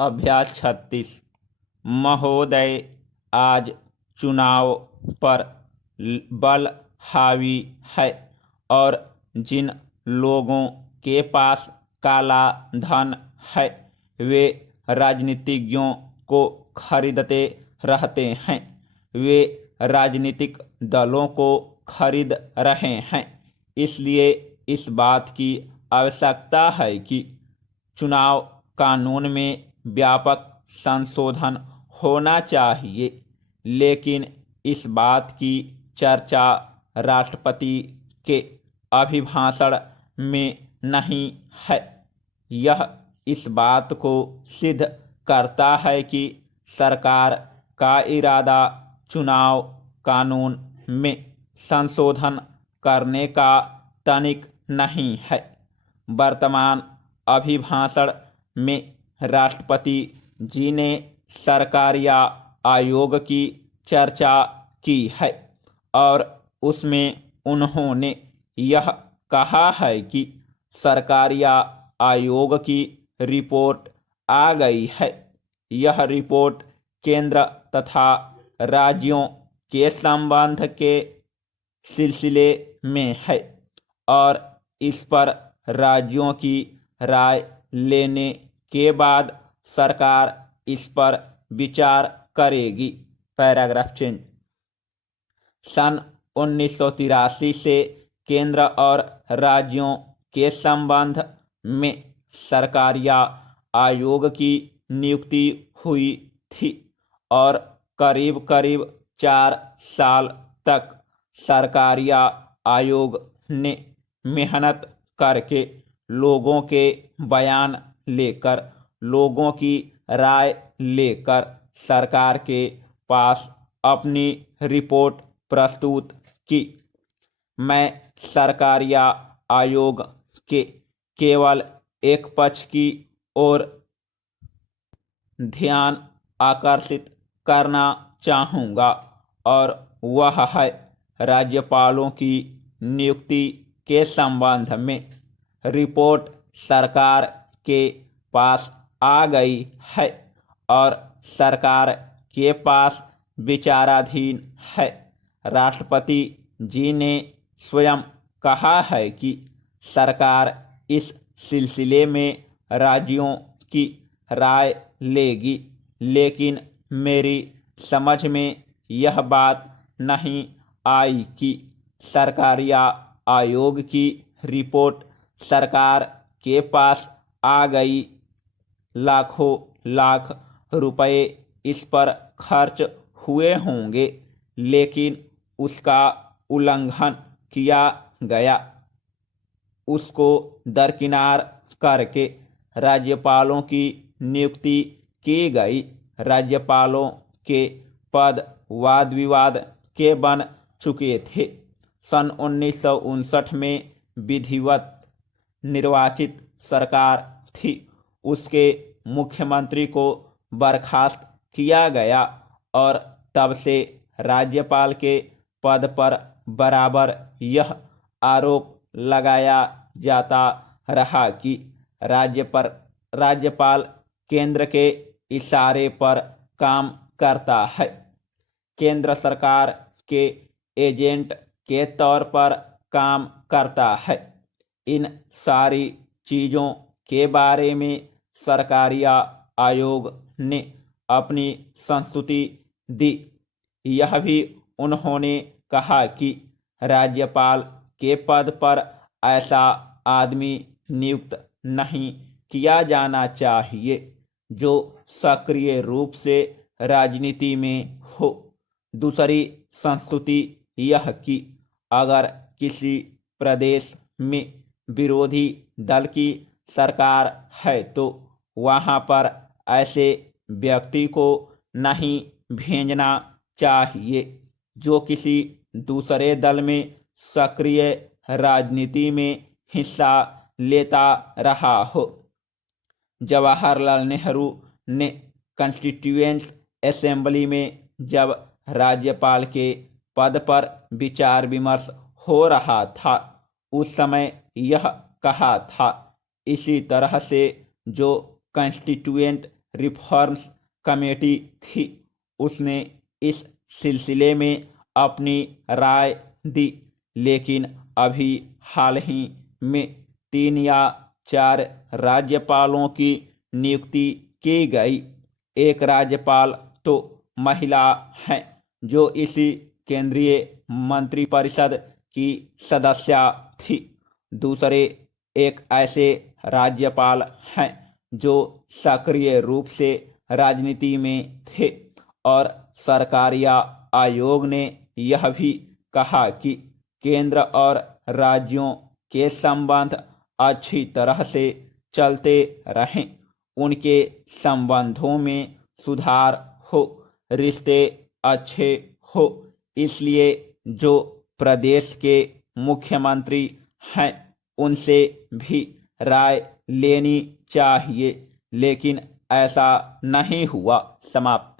अभ्यास 36। महोदय, आज चुनाव पर बल हावी है और जिन लोगों के पास काला धन है वे राजनीतिज्ञों को खरीदते रहते हैं। वे राजनीतिक दलों को खरीद रहे हैं। इसलिए इस बात की आवश्यकता है कि चुनाव कानून में व्यापक संशोधन होना चाहिए। लेकिन इस बात की चर्चा राष्ट्रपति के अभिभाषण में नहीं है। यह इस बात को सिद्ध करता है कि सरकार का इरादा चुनाव कानून में संशोधन करने का तनिक नहीं है। वर्तमान अभिभाषण में राष्ट्रपति जी ने सरकारिया आयोग की चर्चा की है और उसमें उन्होंने यह कहा है कि सरकारिया आयोग की रिपोर्ट आ गई है। यह रिपोर्ट केंद्र तथा राज्यों के संबंध के सिलसिले में है और इस पर राज्यों की राय लेने के बाद सरकार इस पर विचार करेगी। Paragraph change. सन 1983 से केंद्र और राज्यों के संबंध में सरकारिया आयोग की नियुक्ति हुई थी और करीब करीब 4 साल तक सरकारिया आयोग ने मेहनत करके लोगों के बयान लेकर, लोगों की राय लेकर सरकार के पास अपनी रिपोर्ट प्रस्तुत की। मैं सरकारिया आयोग के केवल एक पक्ष की ओर ध्यान आकर्षित करना चाहूँगा और वह है राज्यपालों की नियुक्ति के संबंध में। रिपोर्ट सरकार के पास आ गई है और सरकार के पास विचाराधीन है। राष्ट्रपति जी ने स्वयं कहा है कि सरकार इस सिलसिले में राज्यों की राय लेगी, लेकिन मेरी समझ में यह बात नहीं आई कि सरकारिया आयोग की रिपोर्ट सरकार के पास आ गई। लाखों लाख रुपए इस पर खर्च हुए होंगे, लेकिन उसका उल्लंघन किया गया। उसको दरकिनार करके राज्यपालों की नियुक्ति की गई। राज्यपालों के पद वाद विवाद के बन चुके थे। सन 1959 में विधिवत निर्वाचित सरकार थी। उसके मुख्यमंत्री को बर्खास्त किया गया और तब से राज्यपाल के पद पर बराबर यह आरोप लगाया जाता रहा कि राज्यपाल केंद्र के इशारे पर काम करता है, केंद्र सरकार के एजेंट के तौर पर काम करता है। इन सारी चीज़ों के बारे में सरकारिया आयोग ने अपनी संस्तुति दी। यह भी उन्होंने कहा कि राज्यपाल के पद पर ऐसा आदमी नियुक्त नहीं किया जाना चाहिए जो सक्रिय रूप से राजनीति में हो। दूसरी संस्तुति यह कि अगर किसी प्रदेश में विरोधी दल की सरकार है तो वहाँ पर ऐसे व्यक्ति को नहीं भेजना चाहिए जो किसी दूसरे दल में सक्रिय राजनीति में हिस्सा लेता रहा हो। जवाहरलाल नेहरू ने कॉन्स्टिट्यूएंट असेंबली में जब राज्यपाल के पद पर विचार विमर्श हो रहा था, उस समय यह कहा था। इसी तरह से जो कॉन्स्टिट्यूएंट रिफॉर्म्स कमेटी थी, उसने इस सिलसिले में अपनी राय दी, लेकिन अभी हाल ही में 3 या 4 राज्यपालों की नियुक्ति की गई। एक राज्यपाल तो महिला हैं जो इसी केंद्रीय मंत्रिपरिषद की सदस्य थी। दूसरे एक ऐसे राज्यपाल हैं जो सक्रिय रूप से राजनीति में थे, और सरकारिया आयोग ने यह भी कहा कि केंद्र और राज्यों के संबंध अच्छी तरह से चलते रहें, उनके संबंधों में सुधार हो, रिश्ते अच्छे हो। इसलिए जो प्रदेश के मुख्यमंत्री हैं उनसे भी राय लेनी चाहिए, लेकिन ऐसा नहीं हुआ। समाप्त।